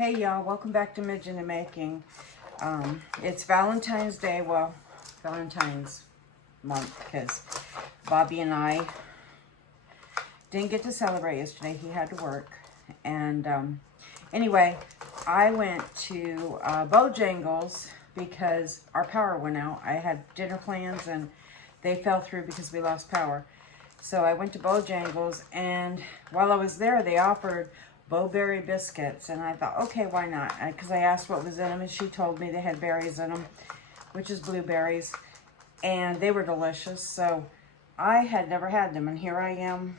Hey y'all, welcome back to Midge in the Making. It's Valentine's Day, well, Valentine's month, because Bobby and I didn't get to celebrate yesterday. He had to work. And anyway, I went to Bojangles because our power went out. I had dinner plans and they fell through because we lost power. So I went to Bojangles, and while I was there, they offered Bowberry biscuits, and I thought, okay, why not? Because I asked what was in them, and she told me they had berries in them, which is blueberries, and they were delicious. So I had never had them, and here I am,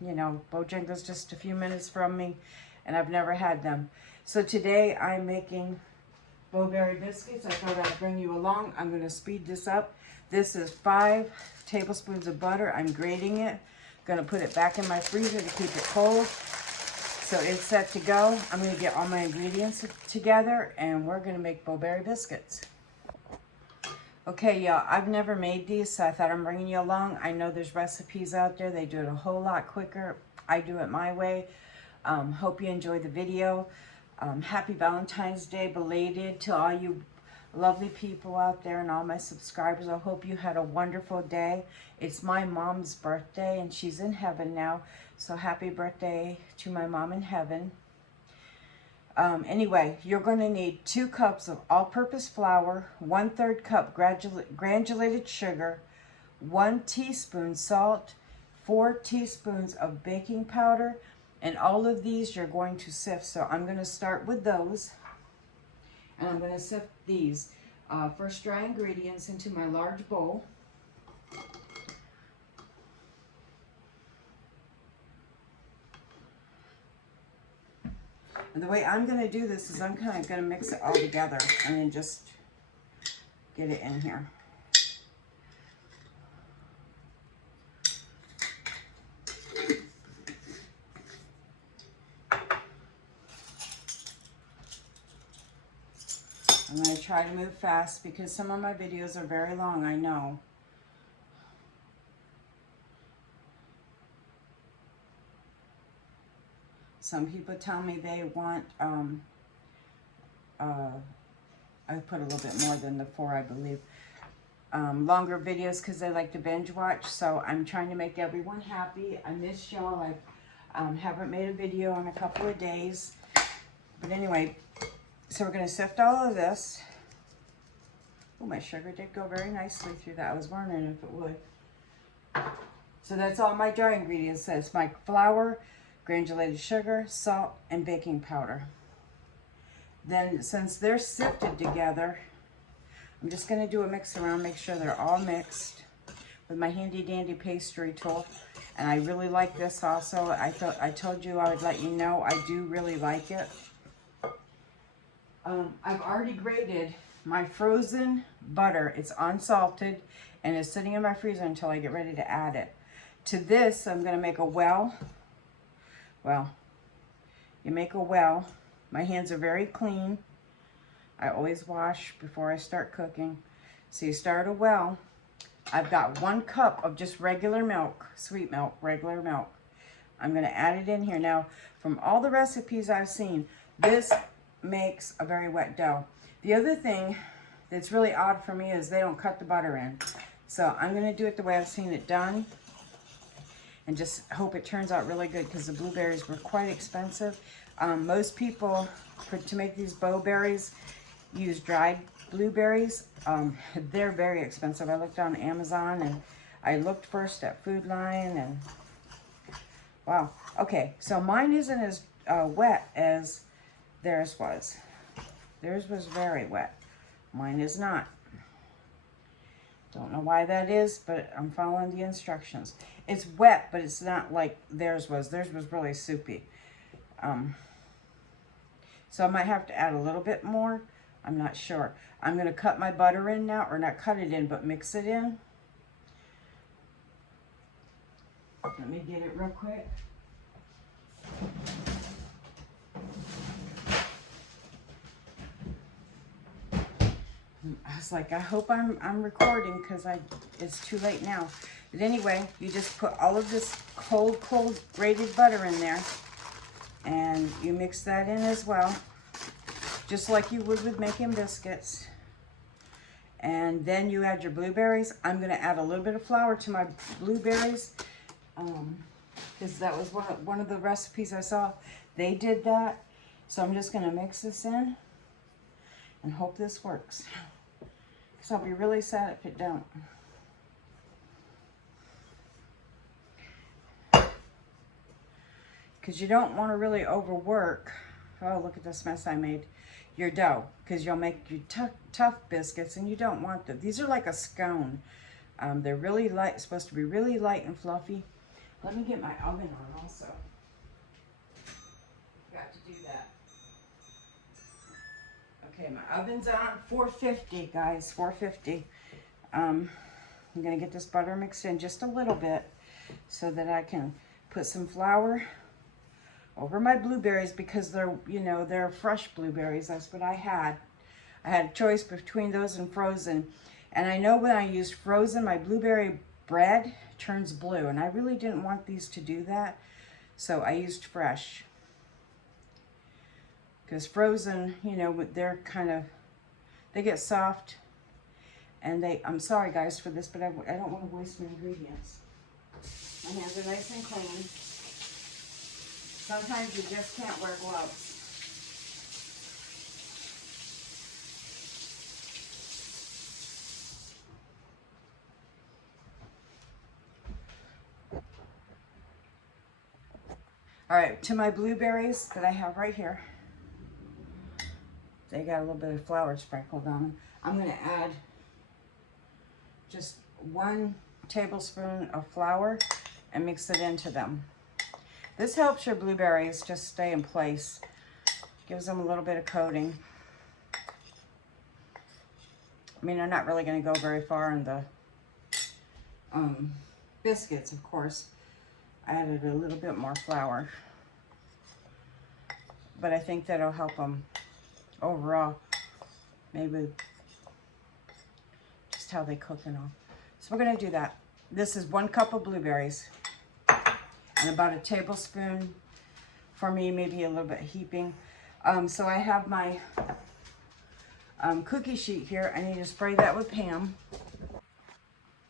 you know, Bojangles just a few minutes from me, and I've never had them. So today I'm making Bowberry biscuits. I thought I'd bring you along. I'm going to speed this up. This is 5 tablespoons of butter. I'm grating it. Going to put it back in my freezer to keep it cold. So it's set to go. I'm going to get all my ingredients together, and we're going to make Bowberry biscuits. Okay, y'all, I've never made these, so I thought I'm bringing you along. I know there's recipes out there. They do it a whole lot quicker. I do it my way. Hope you enjoy the video. Happy Valentine's Day belated to all you lovely people out there and all my subscribers. I hope you had a wonderful day. It's my mom's birthday, and she's in heaven now. So happy birthday to my mom in heaven. Anyway, you're going to need 2 cups of all-purpose flour, 1/3 cup granulated sugar, 1 teaspoon salt, 4 teaspoons of baking powder, and all of these you're going to sift. So I'm going to start with those, and I'm going to sift these first dry ingredients into my large bowl. And the way I'm going to do this is I'm kind of going to mix it all together and then just get it in here. I'm going to try to move fast because some of my videos are very long, I know. Some people tell me they want, I put a little bit more than the 4, I believe, longer videos because they like to binge watch. So I'm trying to make everyone happy. I miss y'all. I haven't made a video in a couple of days. But anyway, so we're going to sift all of this. Oh, my sugar did go very nicely through that. I was wondering if it would. So that's all my dry ingredients. That's my flour, granulated sugar, salt, and baking powder. Then, since they're sifted together, I'm just going to do a mix around, make sure they're all mixed with my handy dandy pastry tool. And I really like this also. I told you I would let you know I do really like it. I've already grated my frozen butter. It's unsalted and it's sitting in my freezer until I get ready to add it. To this, I'm going to make a well. Well, you make a well. My hands are very clean. I always wash before I start cooking. So you start a well. I've got 1 cup of just regular milk, sweet milk, regular milk. I'm going to add it in here. Now, from all the recipes I've seen, this makes a very wet dough. The other thing that's really odd for me is they don't cut the butter in. So I'm going to do it the way I've seen it done. And just hope it turns out really good because the blueberries were quite expensive. Most people, to make these bowberries, use dried blueberries. They're very expensive. I looked on Amazon and I looked first at Food Line and wow. Okay, so mine isn't as wet as theirs was. Theirs was very wet. Mine is not. Don't know why that is, but I'm following the instructions. It's wet, but it's not like theirs was. Theirs was really soupy. So I might have to add a little bit more. I'm not sure. I'm going to cut my butter in now, or not cut it in, but mix it in. Let me get it real quick. I was like, I hope I'm recording because it's too late now. But anyway, you just put all of this cold grated butter in there, and you mix that in as well. just like you would with making biscuits. And then you add your blueberries. I'm going to add a little bit of flour to my blueberries, because that was one of the recipes I saw. They did that. So I'm just going to mix this in and hope this works, because I'll be really sad if it don't. Because you don't want to really overwork. Oh, look at this mess I made. Your dough, because you'll make your tough biscuits, and you don't want them. These are like a scone. They're really light, supposed to be really light and fluffy. Let me get my oven on also. Got to do that. Okay, my oven's on 450, guys, 450. I'm gonna get this butter mixed in just a little bit so that I can put some flour over my blueberries, because they're, you know, they're fresh blueberries. That's what I had. I had a choice between those and frozen. And I know when I used frozen, my blueberry bread turns blue, and I really didn't want these to do that. So I used fresh. Because frozen, you know, they're kind of, they get soft. And I'm sorry guys for this, but I don't want to waste my ingredients. My hands are nice and clean. Sometimes you just can't wear gloves. All right, to my blueberries that I have right here, they got a little bit of flour sprinkled on them. I'm going to add just 1 tablespoon of flour and mix it into them. This helps your blueberries just stay in place. Gives them a little bit of coating. I mean, they're not really going to go very far in the biscuits, of course. I added a little bit more flour. But I think that'll help them overall. Maybe just how they cook and all. So we're going to do that. This is 1 cup of blueberries. And about a tablespoon, for me, maybe a little bit heaping. So I have my cookie sheet here. I need to spray that with Pam.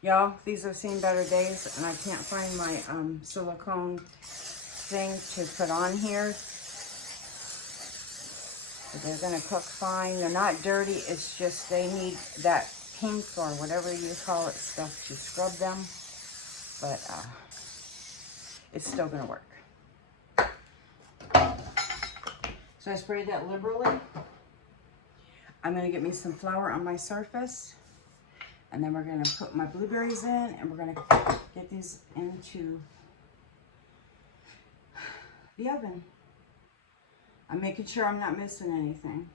Y'all, these have seen better days, and I can't find my silicone thing to put on here. But they're gonna cook fine. They're not dirty, it's just they need that pink or whatever you call it stuff to scrub them. But it's still gonna work. So I sprayed that liberally. I'm gonna get me some flour on my surface, and then we're gonna put my blueberries in, and we're gonna get these into the oven. I'm making sure I'm not missing anything.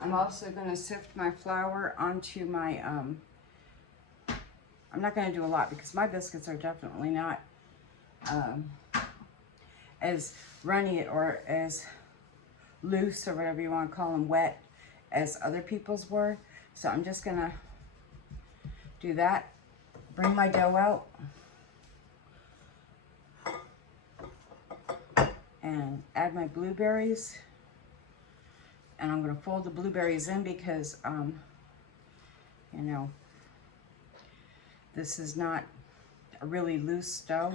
I'm also gonna sift my flour onto my, I'm not gonna do a lot because my biscuits are definitely not as runny or as loose or whatever you want to call them, wet, as other people's were. So I'm just gonna do that, bring my dough out, and add my blueberries. And I'm gonna fold the blueberries in because, you know, this is not a really loose dough.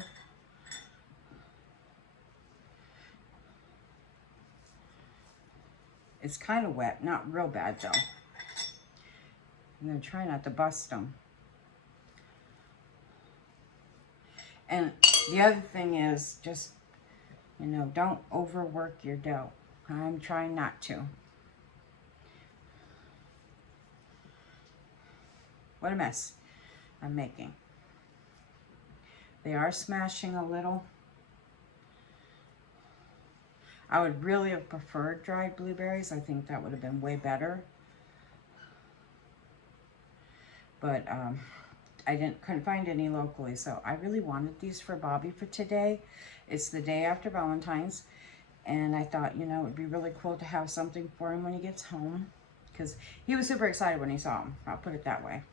It's kind of wet, not real bad though. I'm gonna try not to bust them. And the other thing is just, you know, don't overwork your dough. I'm trying not to. What a mess I'm making. They are smashing a little. I would really have preferred dried blueberries. I think that would have been way better. But I couldn't find any locally, so I really wanted these for Bobby for today. It's the day after Valentine's, and I thought, you know, it'd be really cool to have something for him when he gets home, because he was super excited when he saw them. I'll put it that way.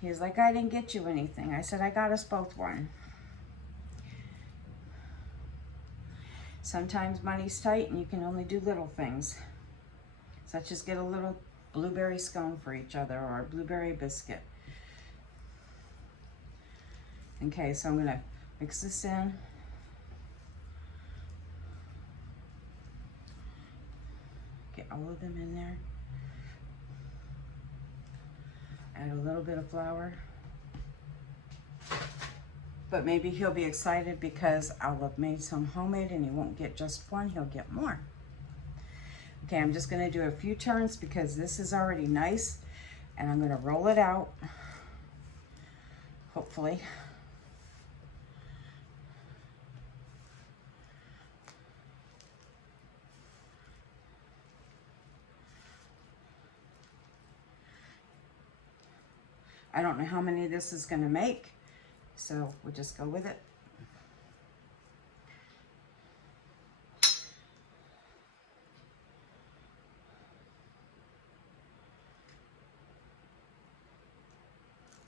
He was like, I didn't get you anything. I said, I got us both one. Sometimes money's tight and you can only do little things, such as get a little blueberry scone for each other or a blueberry biscuit. Okay, so I'm gonna mix this in. Get all of them in there. Add a little bit of flour. But maybe he'll be excited because I'll have made some homemade and he won't get just one, he'll get more. Okay, I'm just gonna do a few turns because this is already nice, and I'm gonna roll it out, hopefully. I don't know how many this is gonna make, so we'll just go with it.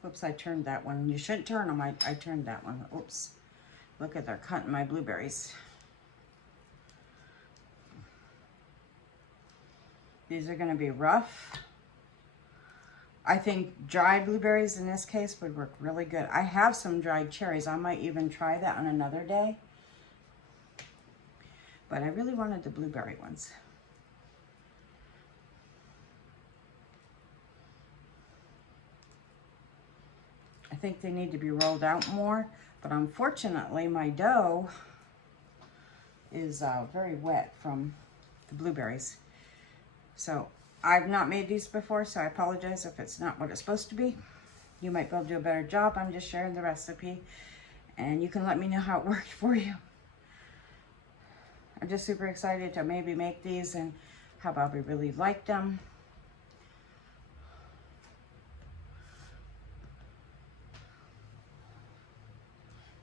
Oops, I turned that one. You shouldn't turn them. I turned that one. Oops. Look at, they're cutting my blueberries. These are gonna be rough. I think dried blueberries in this case would work really good. I have some dried cherries. I might even try that on another day. But I really wanted the blueberry ones. I think they need to be rolled out more, but unfortunately my dough is very wet from the blueberries. So I've not made these before, so I apologize if it's not what it's supposed to be. You might be able to do a better job. I'm just sharing the recipe, and you can let me know how it worked for you. I'm just super excited to maybe make these and how Bobby really liked them.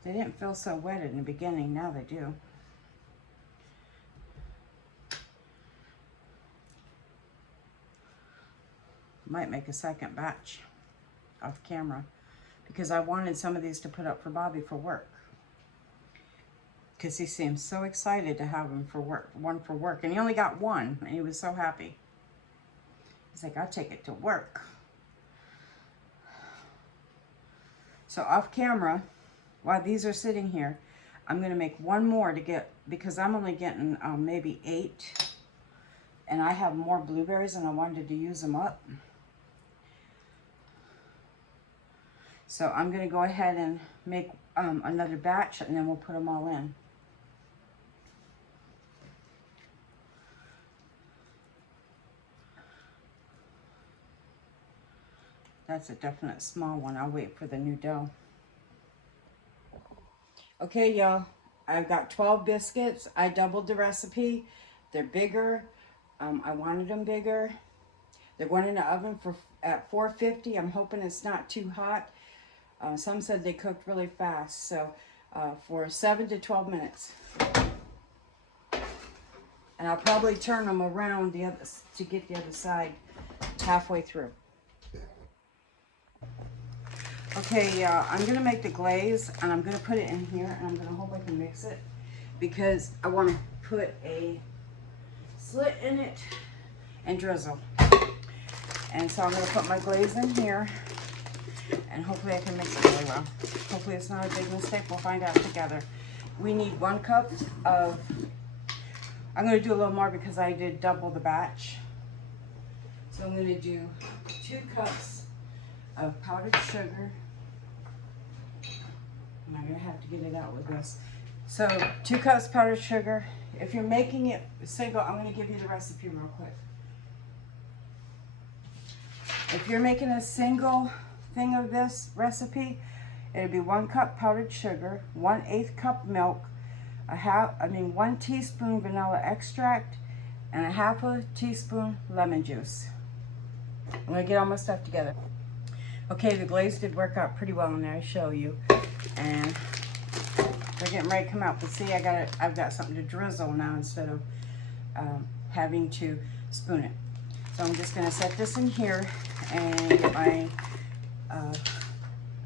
They didn't feel so wet in the beginning, now they do. Might make a second batch off camera because I wanted some of these to put up for Bobby for work, because he seems so excited to have them for work, one for work, and he only got one and he was so happy. He's like, I'll take it to work. So off camera, while these are sitting here, I'm gonna make one more to get, because I'm only getting maybe 8, and I have more blueberries and I wanted to use them up. So I'm gonna go ahead and make another batch, and then we'll put them all in. That's a definite small one. I'll wait for the new dough. Okay, y'all, I've got 12 biscuits. I doubled the recipe. They're bigger. I wanted them bigger. They're going in the oven at 450. I'm hoping it's not too hot. Some said they cooked really fast, so for 7 to 12 minutes. And I'll probably turn them around to get the other side halfway through. Okay, I'm gonna make the glaze, and I'm gonna put it in here, and I'm gonna hope I can mix it, because I want to put a slit in it and drizzle. And so I'm gonna put my glaze in here, and hopefully I can mix it really well. Hopefully it's not a big mistake. We'll find out together. We need 1 cup of, I'm gonna do a little more because I did double the batch. So I'm gonna do 2 cups of powdered sugar. And I'm gonna have to get it out with this. So 2 cups powdered sugar. If you're making it single, I'm gonna give you the recipe real quick. If you're making a single thing of this recipe, it'll be 1 cup powdered sugar, 1/8 cup milk, 1 teaspoon vanilla extract, and 1/2 teaspoon lemon juice. I'm gonna get all my stuff together. Okay, the glaze did work out pretty well in there. I'll show you. And they're getting ready to come out. But see, I've got something to drizzle now instead of having to spoon it. So I'm just gonna set this in here and get my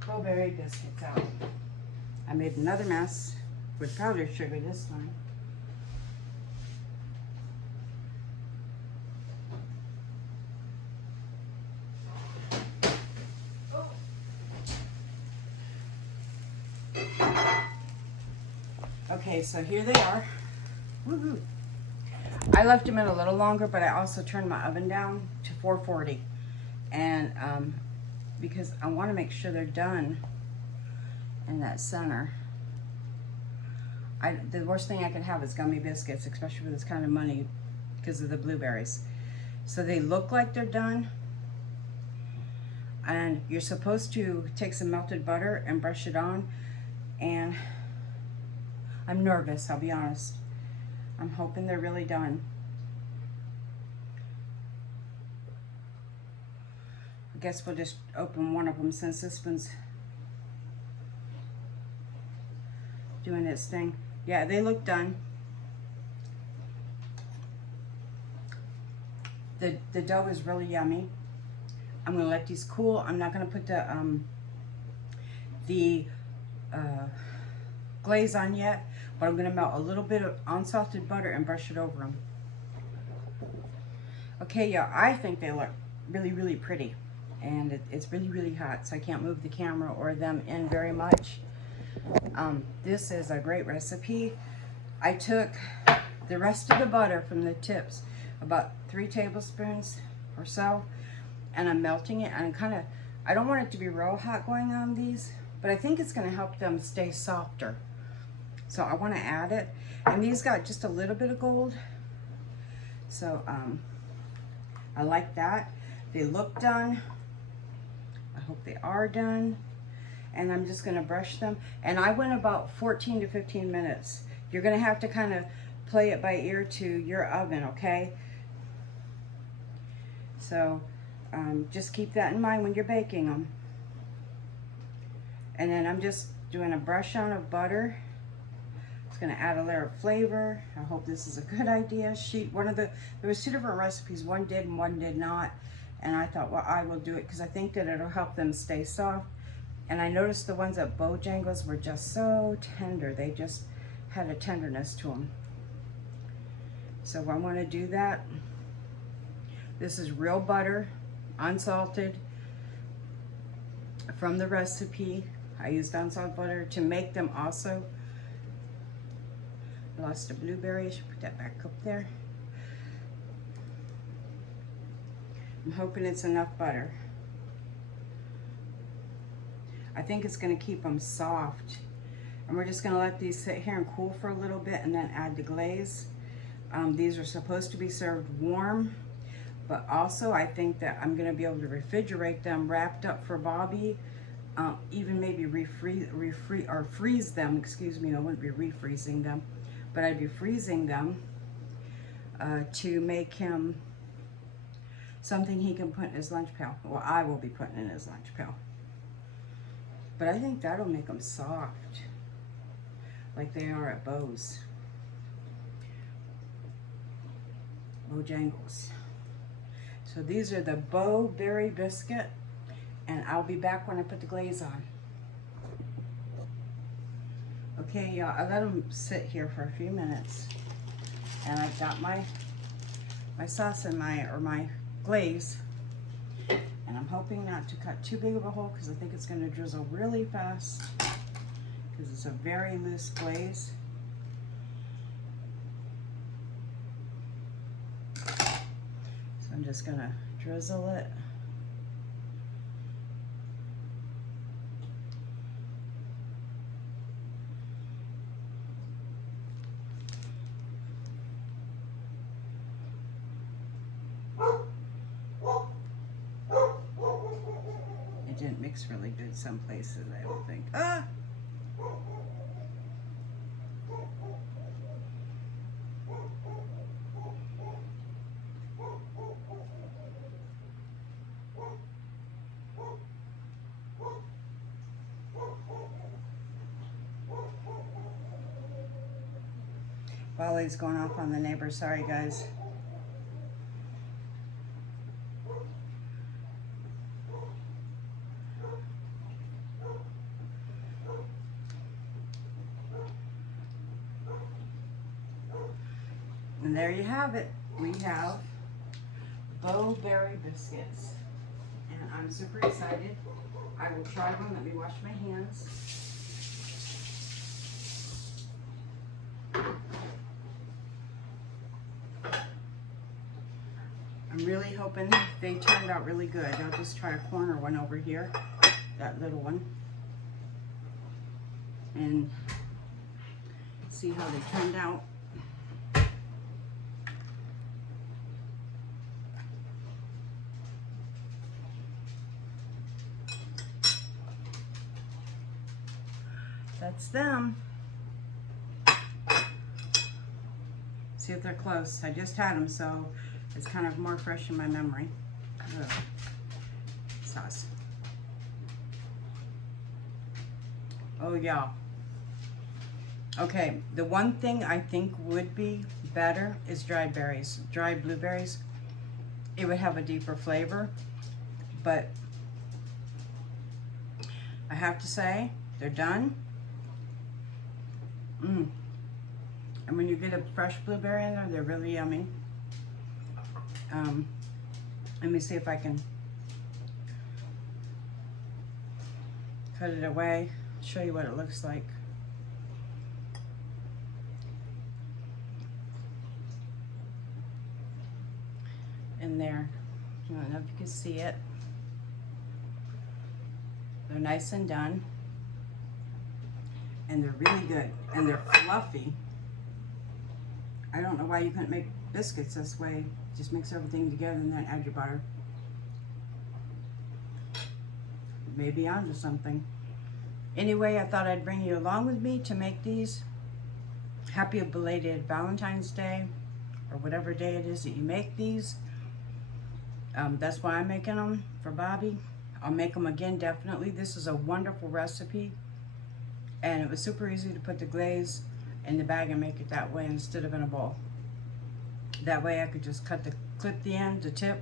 blueberry biscuits out. I made another mess with powdered sugar this time. Okay, so here they are. Woohoo! I left them in a little longer, but I also turned my oven down to 440. And because I want to make sure they're done in that center. The worst thing I could have is gummy biscuits, especially with this kind of money because of the blueberries. So they look like they're done. And you're supposed to take some melted butter and brush it on. And I'm nervous, I'll be honest. I'm hoping they're really done. I guess we'll just open one of them since this one's doing its thing. Yeah, they look done. The dough is really yummy. I'm gonna let these cool. I'm not gonna put the glaze on yet, but I'm gonna melt a little bit of unsalted butter and brush it over them. Okay, yeah, I think they look really, really pretty. And it's really, really hot, so I can't move the camera or them in very much. This is a great recipe. I took the rest of the butter from the tips, about 3 tablespoons or so, and I'm melting it. And I don't want it to be real hot going on these, but I think it's gonna help them stay softer. So I wanna add it. And these got just a little bit of gold. So I like that. They look done. I hope they are done. And I'm just gonna brush them. And I went about 14 to 15 minutes. You're gonna have to kind of play it by ear to your oven, okay? So just keep that in mind when you're baking them. And then I'm just doing a brush on of butter. It's gonna add a layer of flavor. I hope this is a good idea. There was 2 different recipes. One did and one did not. And I thought, well, I will do it because I think that it'll help them stay soft. And I noticed the ones at Bojangles were just so tender. They just had a tenderness to them. So I want to do that. This is real butter, unsalted, from the recipe. I used unsalted butter to make them also. Lost a blueberry. I should put that back up there. I'm hoping it's enough butter. I think it's going to keep them soft. And we're just going to let these sit here and cool for a little bit and then add the glaze. These are supposed to be served warm, but also I think that I'm going to be able to refrigerate them wrapped up for Bobby. Even maybe freeze them, excuse me, I wouldn't be refreezing them, but I'd be freezing them to make him something he can put in his lunch pail. Well, I will be putting in his lunch pail. But I think that'll make them soft, like they are at Bojangles. So these are the Berry biscuit, and I'll be back when I put the glaze on. Okay, y'all, I let them sit here for a few minutes, and I've got my sauce and my glaze, and I'm hoping not to cut too big of a hole because I think it's going to drizzle really fast because it's a very loose glaze. So I'm just going to drizzle it. Didn't mix really good some places, I don't think. Ah! Volley's going off on the neighbor. Sorry, guys. And there you have it. We have Berry biscuits. And I'm super excited. I will try one. Let me wash my hands. really hoping they turned out really good. I'll just try a corner one over here, that little one, and see how they turned out. That's them. See if they're close. I just had them, so it's kind of more fresh in my memory. Ugh. Sauce. Oh yeah. Okay, the one thing I think would be better is dried berries, dried blueberries. It would have a deeper flavor, but I have to say, they're done. And when you get a fresh blueberry in there, they're really yummy. Let me see if I can cut it away, show you what it looks like. In there, I don't know if you can see it. They're nice and done. And they're really good, and they're fluffy. I don't know why you couldn't make biscuits this way. Just mix everything together and then add your butter. Maybe onto something. Anyway, I thought I'd bring you along with me to make these. Happy belated Valentine's Day, or whatever day it is that you make these. That's why I'm making them for Bobby. I'll make them again, definitely. This is a wonderful recipe. And it was super easy to put the glaze in the bag and make it that way instead of in a bowl. That way I could just clip the end, the tip,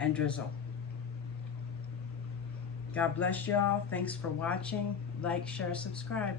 and drizzle. God bless y'all. Thanks for watching. Like, share, subscribe.